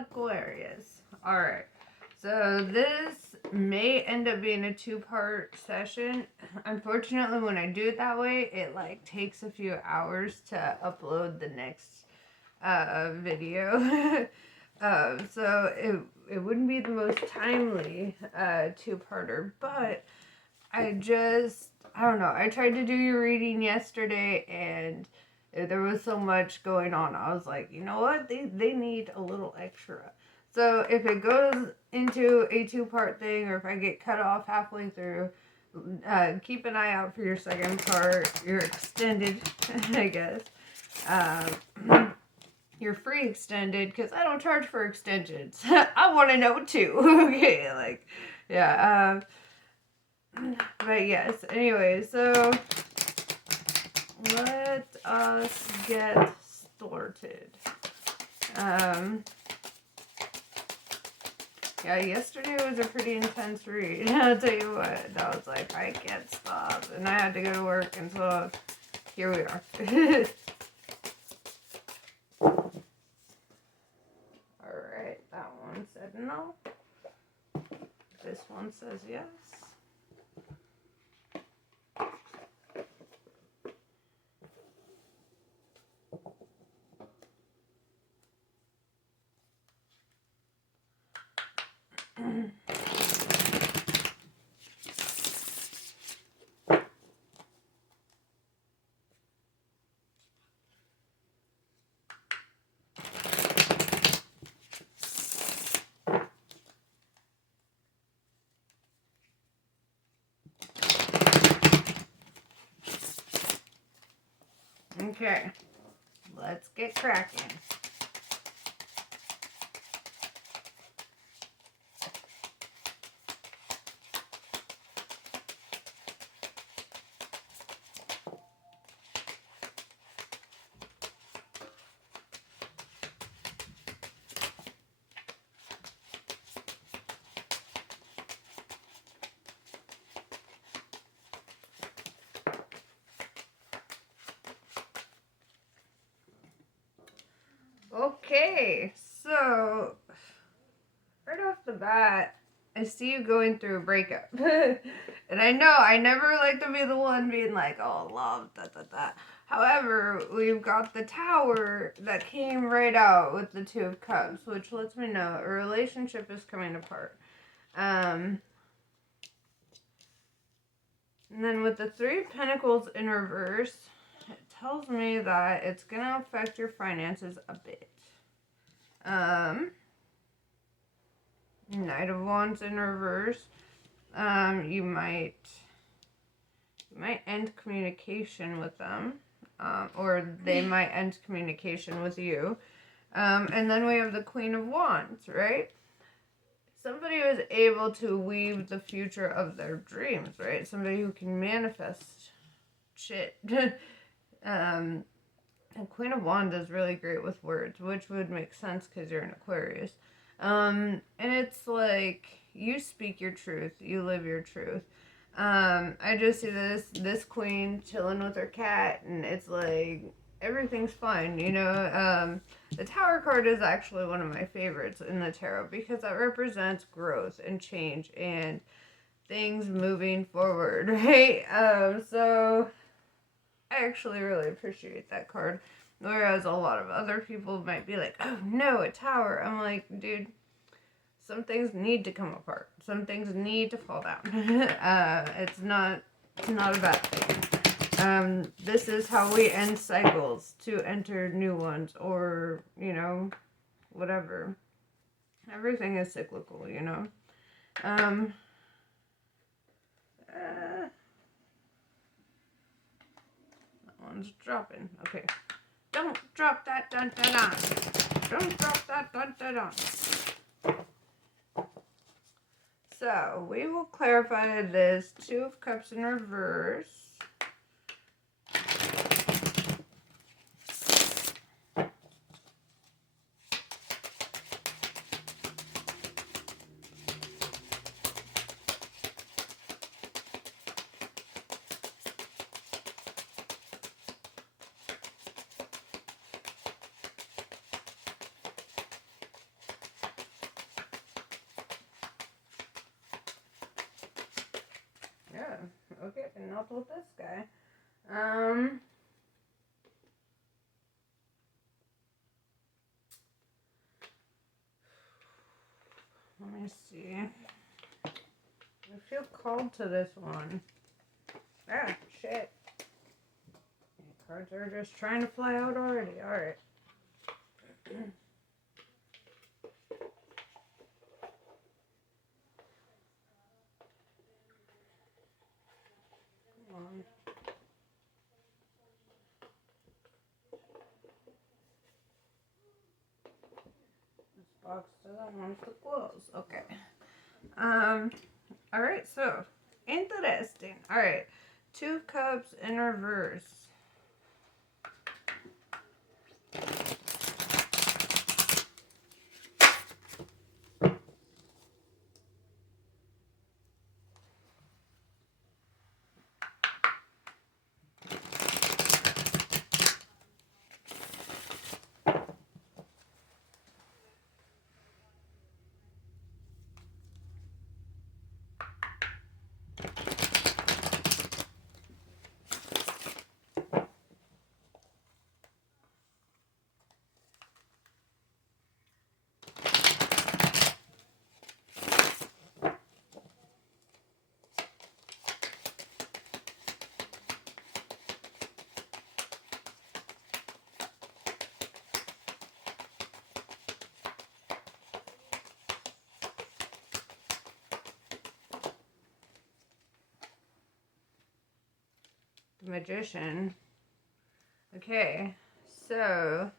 Aquarius. Alright. So this may end up being a two-part session. Unfortunately, when I do it that way, it like takes a few hours to upload the next video. So it wouldn't be the most timely two-parter, but I don't know. I tried to do your reading yesterday and there was so much going on. I was like, you know what? They need a little extra. So if it goes into a two-part thing, or if I get cut off halfway through, keep an eye out for your second part, your extended, I guess. Your free extended, because I don't charge for extensions. I want to know too. Okay, like, yeah. But yes, anyway, so let us get started. Yeah, yesterday was a pretty intense read. I'll tell you what, I was like, I can't stop, and I had to go to work, and so here we are. Alright, that one said no. This one says yes. Okay, let's get cracking. Okay, so right off the bat, I see you going through a breakup. And I know I never like to be the one being like, oh, love, da. However, we've got the Tower that came right out with the Two of Cups, which lets me know a relationship is coming apart. And then with the Three of Pentacles in reverse, it tells me that it's going to affect your finances a bit. Knight of Wands in reverse. You might end communication with them, or they might end communication with you. And then we have the Queen of Wands, right? Somebody who is able to weave the future of their dreams, right? Somebody who can manifest shit. And Queen of Wands is really great with words, which would make sense because you're an Aquarius. And it's like, you speak your truth, you live your truth. I just see this queen chilling with her cat, and it's like, everything's fine, you know. The Tower card is actually one of my favorites in the tarot because that represents growth and change and things moving forward, right? So I actually really appreciate that card. Whereas a lot of other people might be like, oh no, a tower. I'm like, dude, some things need to come apart. Some things need to fall down. It's not a bad thing. This is how we end cycles to enter new ones, or, you know, whatever. Everything is cyclical, you know. That one's dropping. Okay. Don't drop that dun-dun-dun. Don't drop that dun-dun-dun. So, we will clarify this Two of Cups in reverse. Okay, and not with this guy. Let me see. I feel called to this one. Ah, shit. Cards are just trying to fly out already. Alright. Come on. This box doesn't want to close. Okay. Alright, so interesting. Alright. 2 of Cups in reverse. The Magician. Okay, so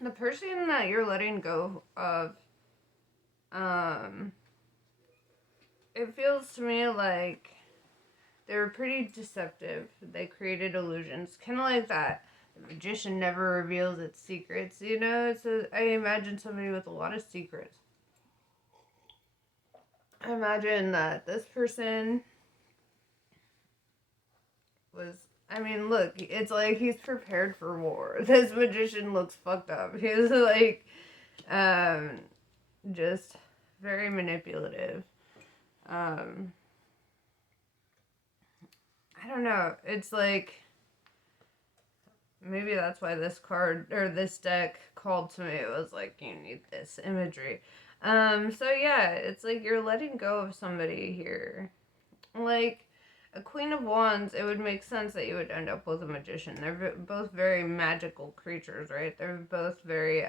the person that you're letting go of, it feels to me like they were pretty deceptive. They created illusions, kind of like that. The magician never reveals its secrets. You know, I imagine somebody with a lot of secrets. I imagine that this person was. I mean, look, it's like he's prepared for war. This magician looks fucked up. He's like, just very manipulative. I don't know. It's like maybe that's why this card or this deck called to me. It was like, you need this imagery. So yeah, it's like you're letting go of somebody here. Like a Queen of Wands, it would make sense that you would end up with a magician. They're both very magical creatures, right? They're both very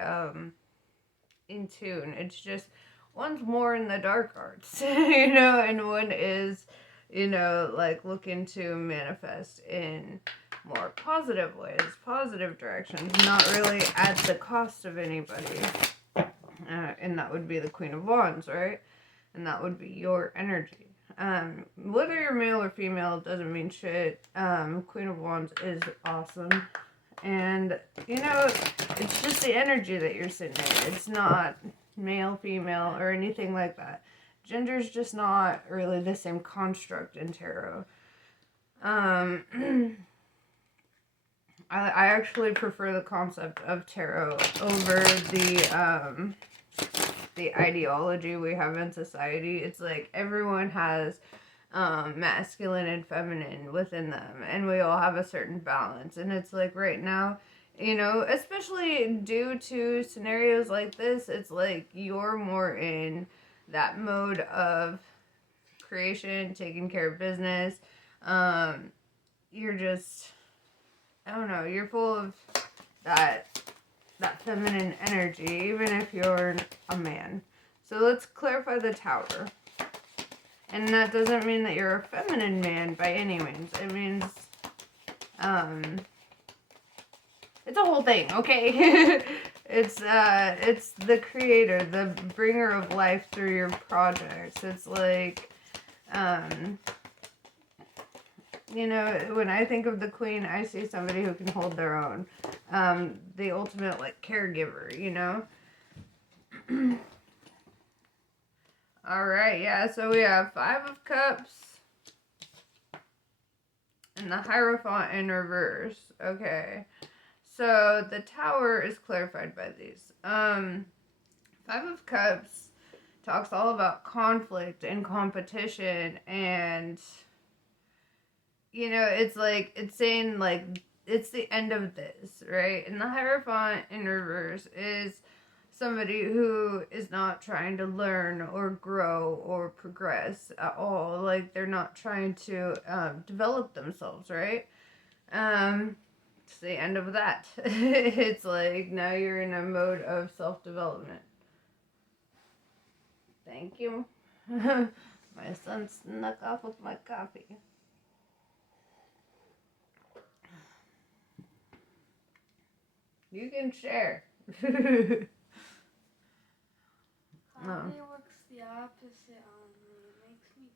in tune. It's just one's more in the dark arts, you know, and one is, you know, like looking to manifest in more positive ways, positive directions, not really at the cost of anybody. And that would be the Queen of Wands, right? And that would be your energy. Whether you're male or female doesn't mean shit. Queen of Wands is awesome. And, you know, it's just the energy that you're sitting in. It's not male, female, or anything like that. Gender's just not really the same construct in tarot. I actually prefer the concept of tarot over the ideology we have in society. It's like everyone has masculine and feminine within them, and we all have a certain balance. And it's like right now, you know, especially due to scenarios like this, it's like you're more in that mode of creation, taking care of business. You're just, I don't know, you're full of that feminine energy, even if you're a man. So let's clarify the Tower. And that doesn't mean that you're a feminine man by any means. It means, it's a whole thing, okay? It's the creator, the bringer of life through your projects. It's like, you know, when I think of the Queen, I see somebody who can hold their own. The ultimate, like, caregiver, you know? Alright, yeah, so we have 5 of Cups and the Hierophant in reverse. Okay. So the Tower is clarified by these. 5 of Cups talks all about conflict and competition, and you know, it's like, it's saying like it's the end of this, right? And the Hierophant in reverse is somebody who is not trying to learn or grow or progress at all. Like, they're not trying to develop themselves, right? It's the end of that. It's like now you're in a mode of self-development. Thank you. My son snuck off with my coffee. You can share. Coffee works the opposite on me. It makes me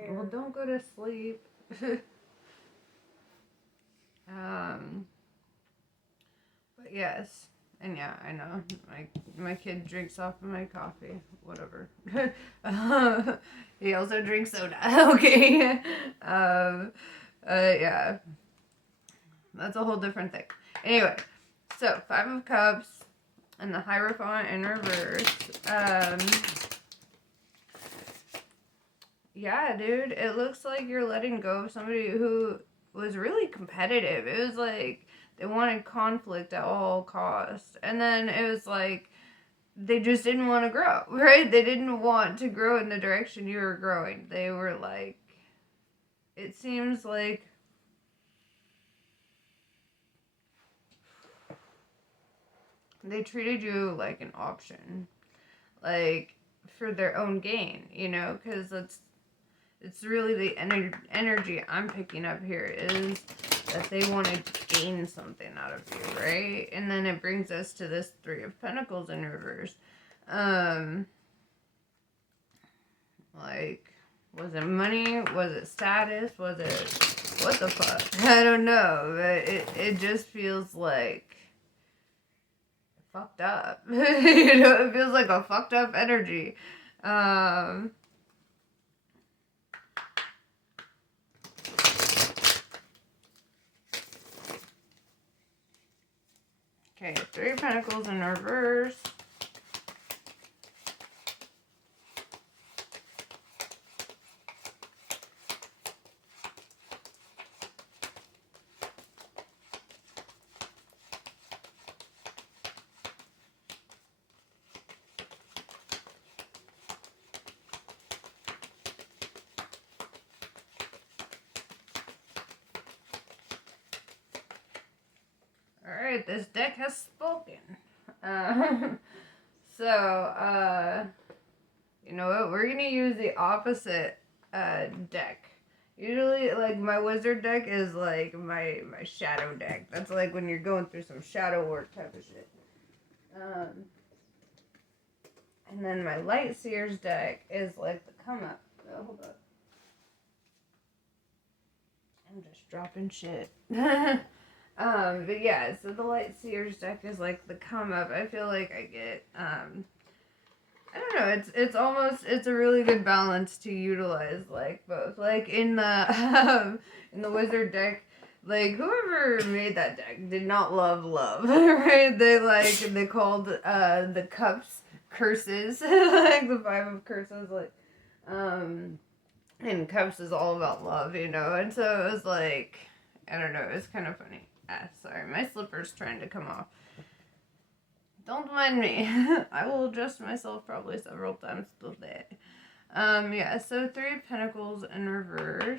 tired. Well, don't go to sleep. But yes, and yeah, I know my kid drinks off of my coffee. Whatever. He also drinks soda. Okay. Yeah, that's a whole different thing. Anyway, so 5 of Cups and the Hierophant in reverse. Yeah, dude, it looks like you're letting go of somebody who was really competitive. It was like they wanted conflict at all costs. And then it was like they just didn't want to grow, right? They didn't want to grow in the direction you were growing. They were like, it seems like they treated you like an option, like for their own gain, you know, because it's really the energy I'm picking up here is that they want to gain something out of you, right? And then it brings us to this 3 of Pentacles in reverse. Like, was it money? Was it status? Was it, what the fuck? I don't know, but it just feels like fucked up. You know, it feels like a fucked up energy. Okay, 3 of Pentacles in reverse. Alright, this deck has spoken. You know what? We're going to use the opposite deck. Usually, like, my wizard deck is, like, my shadow deck. That's, like, when you're going through some shadow work type of shit. And then my light seers deck is, like, the come up. Oh, hold up. I'm just dropping shit. But yeah, so the Light Seers deck is like the come up. I feel like I get, I don't know, it's a really good balance to utilize, like, both. Like, in the, in the Wizard deck, like, whoever made that deck did not love, right? They called, the cups curses, like, the 5 of curses, like, and cups is all about love, you know, and so it was like, I don't know, it was kind of funny. Sorry, my slipper's trying to come off. Don't mind me. I will adjust myself probably several times today. Yeah, so 3 of Pentacles in reverse.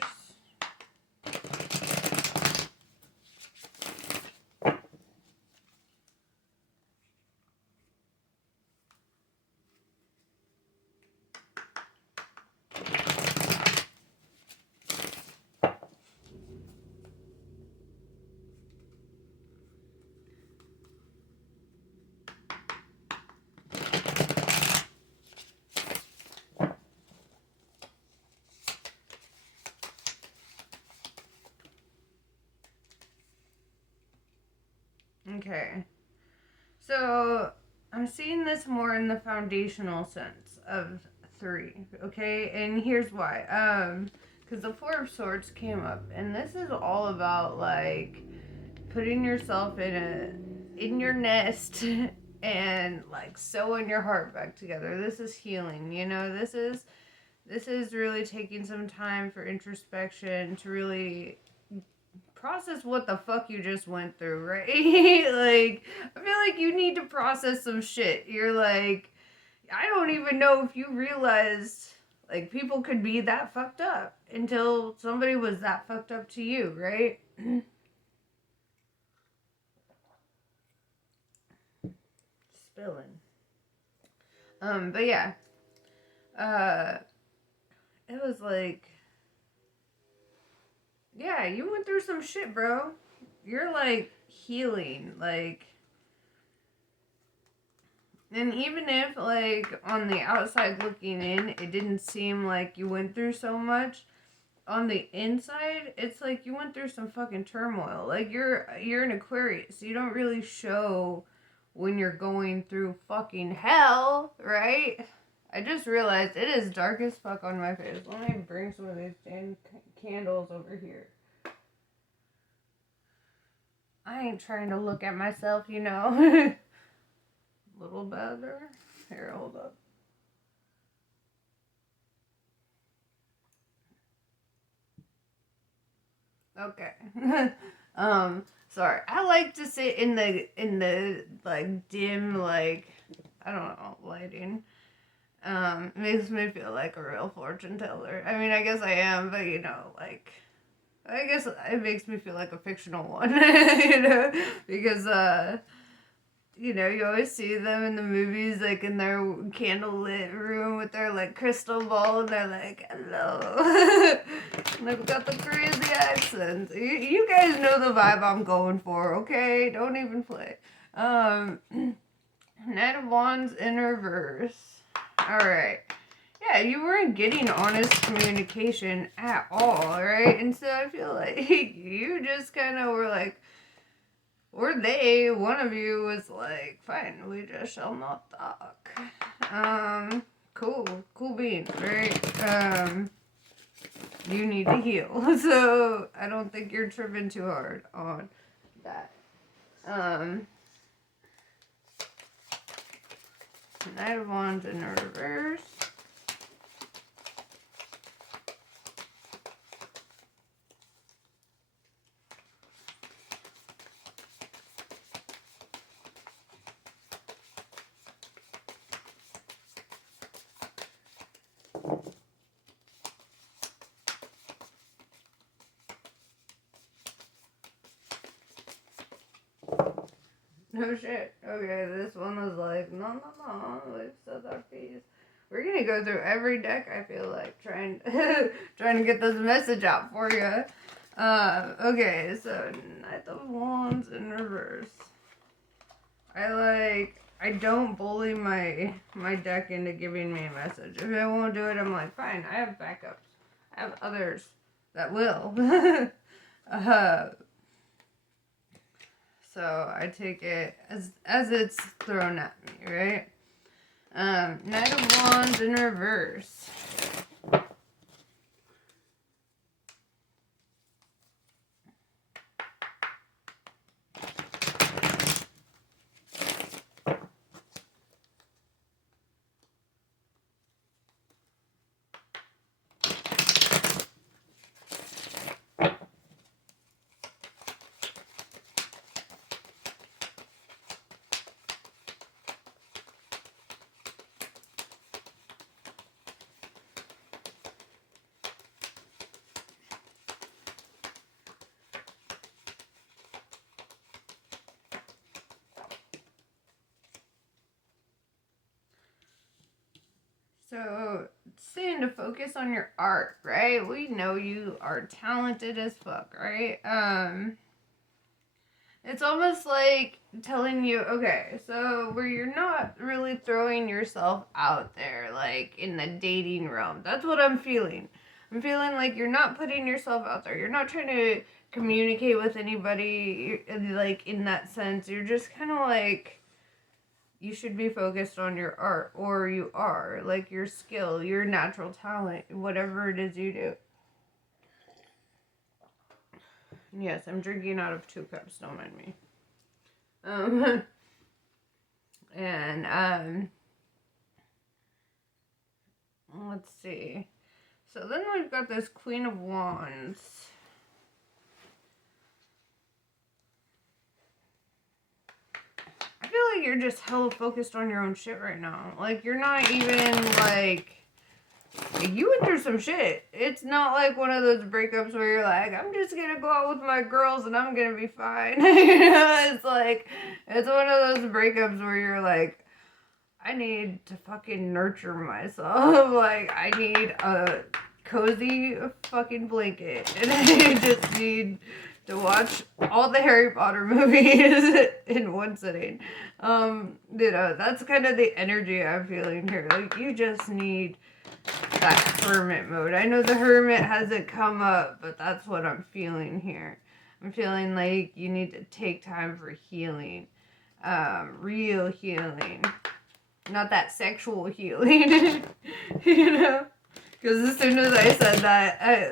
Okay. So, I'm seeing this more in the foundational sense of 3, okay? And here's why. Because the 4 of Swords came up, and this is all about, like, putting yourself in your nest and like sewing your heart back together. This is healing, you know. This is really taking some time for introspection to really process what the fuck you just went through, right? Like, I feel like you need to process some shit. You're like, I don't even know if you realized, like, people could be that fucked up until somebody was that fucked up to you, right? Spilling. But yeah. Uh, it was like, yeah, you went through some shit, bro. You're like healing, like, and even if like on the outside looking in, it didn't seem like you went through so much. On the inside, it's like you went through some fucking turmoil. Like you're an Aquarius. You don't really show when you're going through fucking hell, right? I just realized it is dark as fuck on my face. Let me bring some of these damn candles over here. I ain't trying to look at myself, you know. Little better. Here, hold up. Okay. Sorry. I like to sit in the like dim, like, I don't know, lighting. Makes me feel like a real fortune teller. I mean, I guess I am, but you know, like, I guess it makes me feel like a fictional one, you know, because you know, you always see them in the movies, like in their candlelit room with their like crystal ball, and they're like, "Hello," and they've got the crazy accents. You guys know the vibe I'm going for, okay? Don't even play. Knight of Wands in reverse. All right. Yeah, you weren't getting honest communication at all, right? And so I feel like you just kind of were like, or they, one of you was like, fine, we just shall not talk. Cool beans, right? You need to heal. So I don't think you're tripping too hard on that. Knight of Wands in reverse. No shit. Okay, this one was like, no, we've said our piece. We're gonna go through every deck, I feel like, trying trying to get this message out for you. Okay, so Knight of Wands in reverse. I don't bully my deck into giving me a message. If it won't do it, I'm like, fine, I have backups. I have others that will. So I take it as it's thrown at me, right? Knight of Wands in reverse. So, saying to focus on your art, right? We know you are talented as fuck, right? It's almost like telling you, okay, so where you're not really throwing yourself out there, like in the dating realm. That's what I'm feeling. I'm feeling like you're not putting yourself out there. You're not trying to communicate with anybody, like in that sense. You're just kind of like, you should be focused on your art, or you are, like your skill, your natural talent, whatever it is you do. Yes, I'm drinking out of 2 cups, don't mind me. And let's see. So then we've got this Queen of Wands. I feel like you're just hella focused on your own shit right now. Like, you're not even, like, you went through some shit. It's not like one of those breakups where you're like, I'm just gonna go out with my girls and I'm gonna be fine. You know, it's like, it's one of those breakups where you're like, I need to fucking nurture myself. Like, I need a cozy fucking blanket. And I just need to watch all the Harry Potter movies in one sitting. You know, that's kind of the energy I'm feeling here. Like, you just need that hermit mode. I know the hermit hasn't come up, but that's what I'm feeling here. I'm feeling like you need to take time for healing. Real healing. Not that sexual healing. You know? Because as soon as I said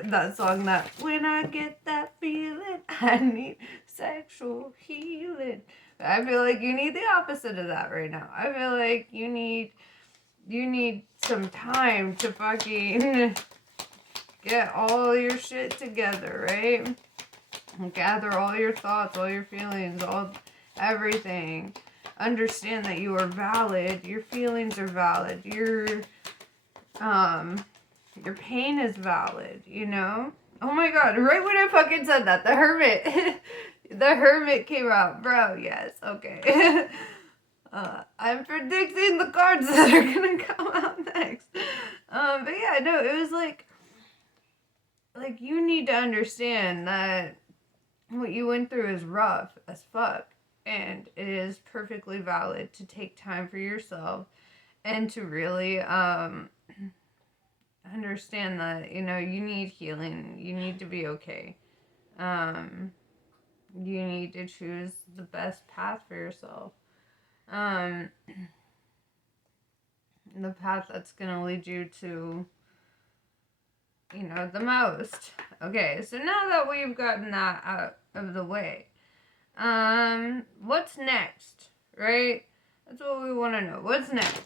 that song, that when I get that feeling, I need sexual healing. I feel like you need the opposite of that right now. I feel like you need some time to fucking get all your shit together, right? And gather all your thoughts, all your feelings, everything. Understand that you are valid. Your feelings are valid. Your pain is valid, you know? Oh my god, right when I fucking said that, the hermit. The hermit came out. Bro, yes, okay. I'm predicting the cards that are gonna come out next. But yeah, no, it was like you need to understand that what you went through is rough as fuck, and it is perfectly valid to take time for yourself and to really understand that, you know, you need healing. You need to be okay. You need to choose the best path for yourself. The path that's gonna lead you to, you know, the most. Okay, so now that we've gotten that out of the way, what's next, right? That's what we want to know. What's next?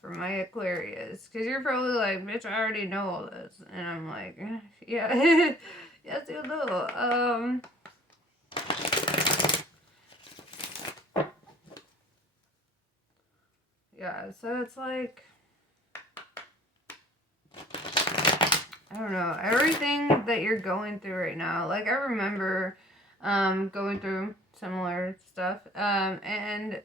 For my Aquarius, because you're probably like, bitch, I already know all this, and I'm like, yeah, yes, you do. Yeah, so it's like, I don't know, everything that you're going through right now, like, I remember, going through similar stuff, and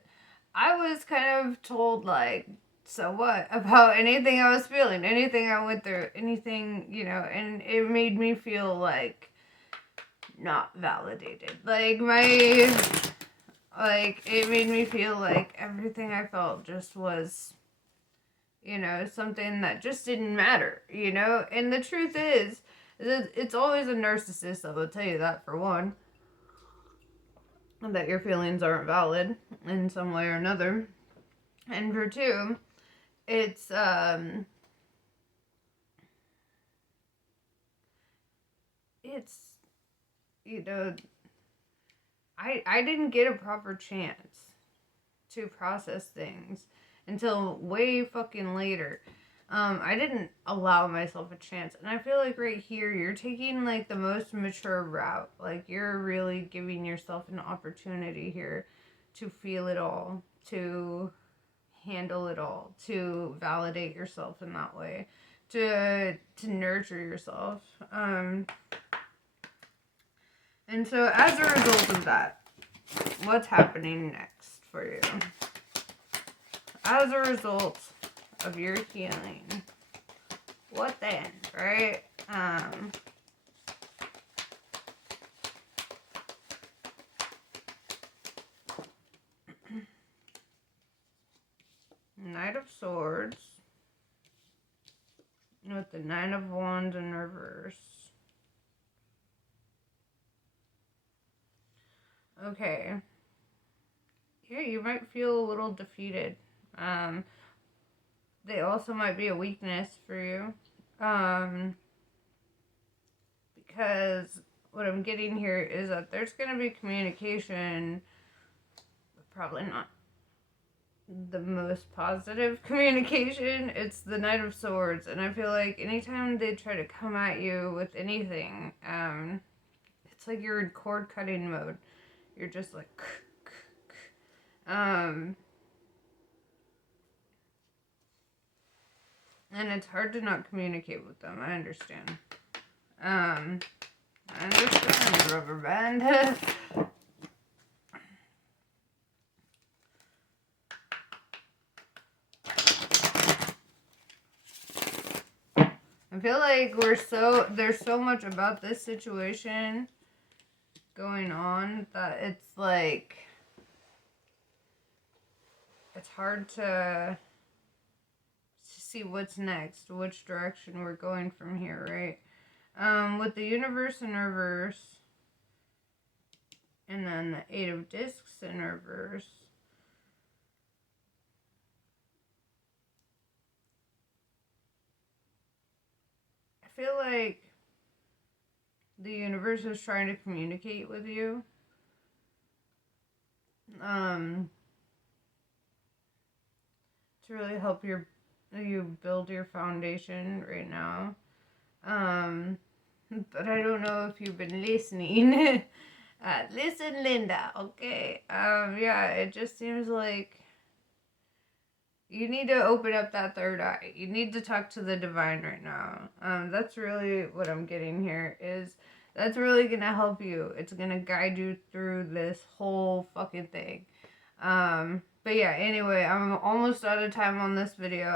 I was kind of told, like, so what about anything I was feeling, anything I went through, anything, you know, and it made me feel, like, not validated. Like, it made me feel like everything I felt just was, you know, something that just didn't matter, you know? And the truth is that it's always a narcissist that will tell you that, for one, that your feelings aren't valid in some way or another. And for two, it's, you know, I didn't get a proper chance to process things until way fucking later. I didn't allow myself a chance. And I feel like right here, you're taking, like, the most mature route. Like, you're really giving yourself an opportunity here to feel it all, to handle it all, to validate yourself in that way, to nurture yourself. And so as a result of that, what's happening next for you? As a result of your healing, what then, right? Knight of Swords with the Nine of Wands in reverse. Okay. Yeah, you might feel a little defeated. They also might be a weakness for you. Because what I'm getting here is that there's going to be communication probably not the most positive communication. It's the Knight of Swords, and I feel like anytime they try to come at you with anything, it's like you're in cord cutting mode. You're just like, and it's hard to not communicate with them. I understand. I understand, rubber band. I feel like there's so much about this situation going on that it's like, it's hard to see what's next, which direction we're going from here, right? With the universe in reverse, and then the Eight of Discs in reverse. I feel like the universe is trying to communicate with you. To really help you build your foundation right now. But I don't know if you've been listening. Listen, Linda, okay? Yeah, it just seems like you need to open up that third eye. You need to talk to the divine right now. That's really what I'm getting here, is that's really gonna help you. It's gonna guide you through this whole fucking thing. But yeah, anyway, I'm almost out of time on this video.